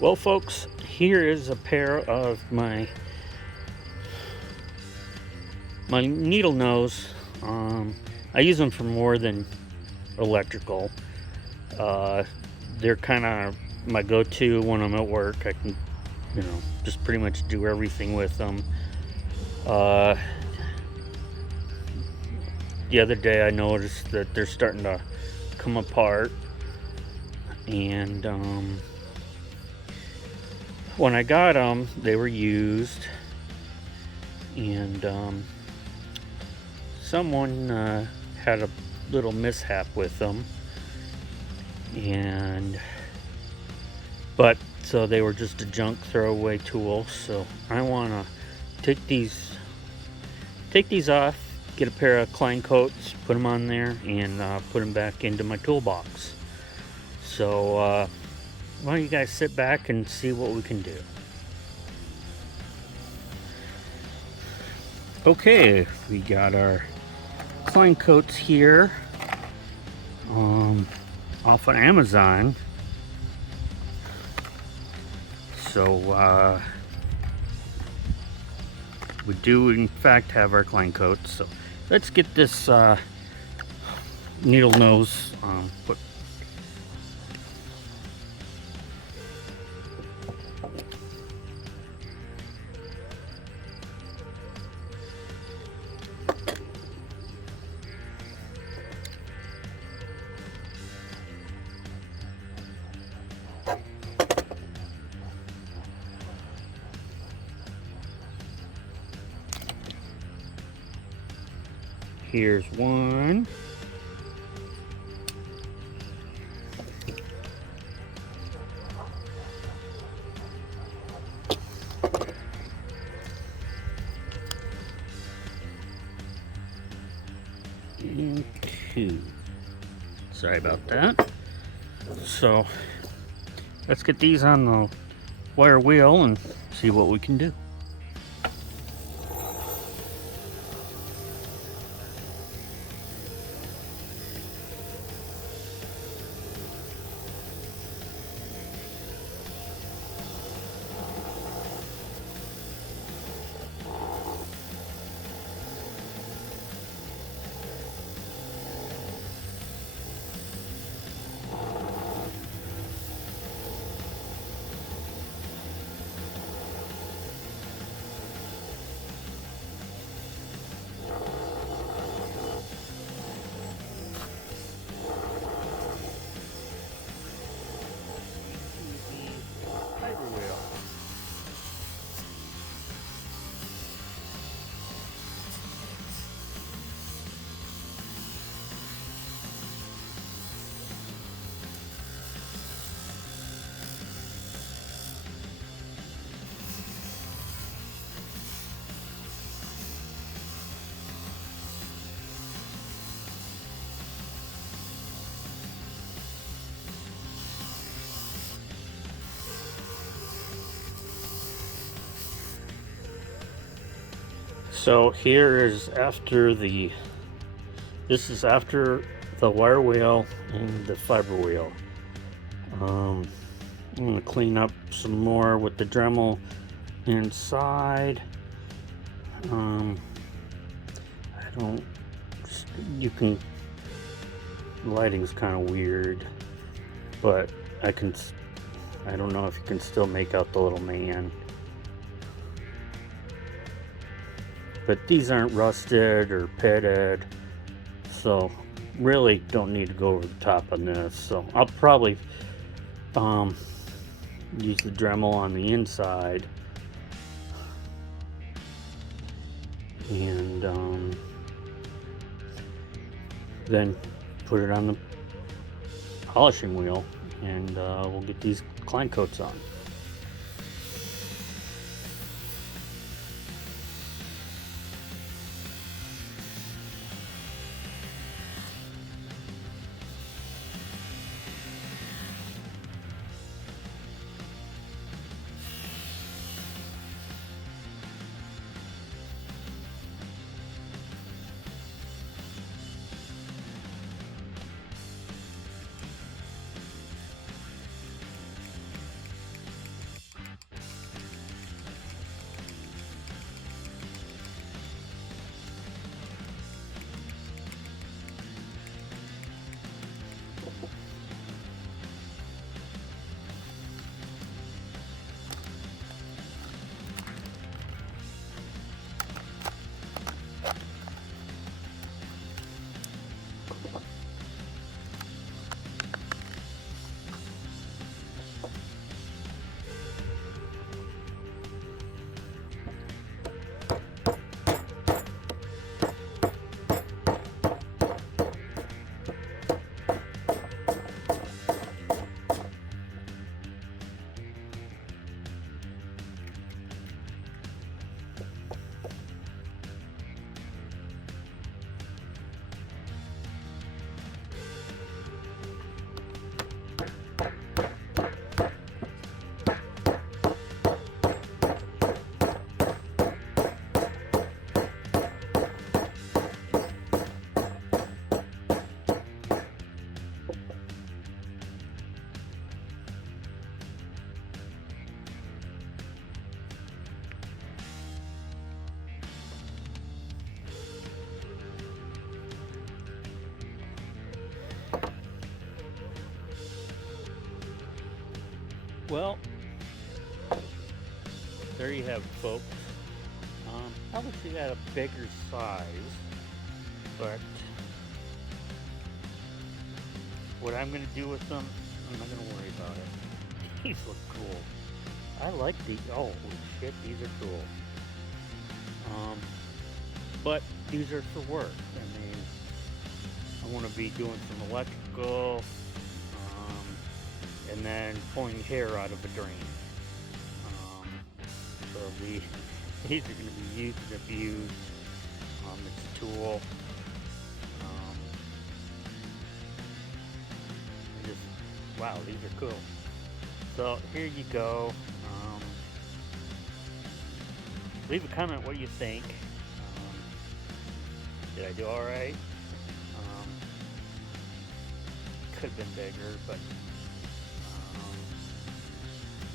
Well, folks, here is a pair of my needle nose. I use them for more than electrical. Uh, they're kind of my go-to when I'm at work. I can, just pretty much do everything with them. Uh, the other day I noticed that they're starting to come apart, and when I got them, they were used, and someone had a little mishap with them, but so they were just a junk throwaway tool. So I want to take these off, get a pair of Klein Coats, put them on there, and put them back into my toolbox. So why don't you guys sit back and see what we can do. Okay, we got our Klein Coats here off of Amazon. So we do in fact have our Klein Coats. So let's get this needle nose put. Here's one. And two. Sorry about that. So let's get these on the wire wheel and see what we can do. So here is this is after the wire wheel and the fiber wheel. I'm going to clean up some more with the Dremel inside. I don't, you can, lighting's kind of weird, but I don't know if you can still make out the little man. But these aren't rusted or pitted, so really don't need to go over the top on this. So I'll probably use the Dremel on the inside and then put it on the polishing wheel, and we'll get these Klein Coats on. Well, there you have it, folks. I wish you had a bigger size, but what I'm going to do with them, I'm not going to worry about it. These look cool. I like these. Oh, holy shit, these are cool. But these are for work. I mean, I want to be doing some electrical, and then pulling hair out of a drain. So these are going to be used and abused. It's a tool. Wow, these are cool. So here you go. Leave a comment what you think. Did I do all right? Could have been bigger, but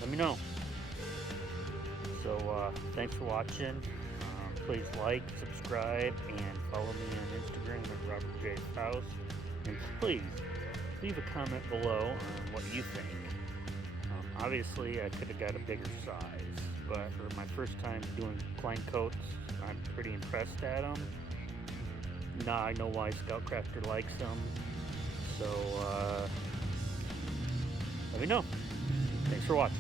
let me know. So thanks for watching. Please like, subscribe, and follow me on Instagram at Robert J. House. And please leave a comment below on what you think. Obviously, I could have got a bigger size, but for my first time doing Klein Coats, I'm pretty impressed at them. Now I know why Scoutcrafter likes them. So let me know. Thanks for watching.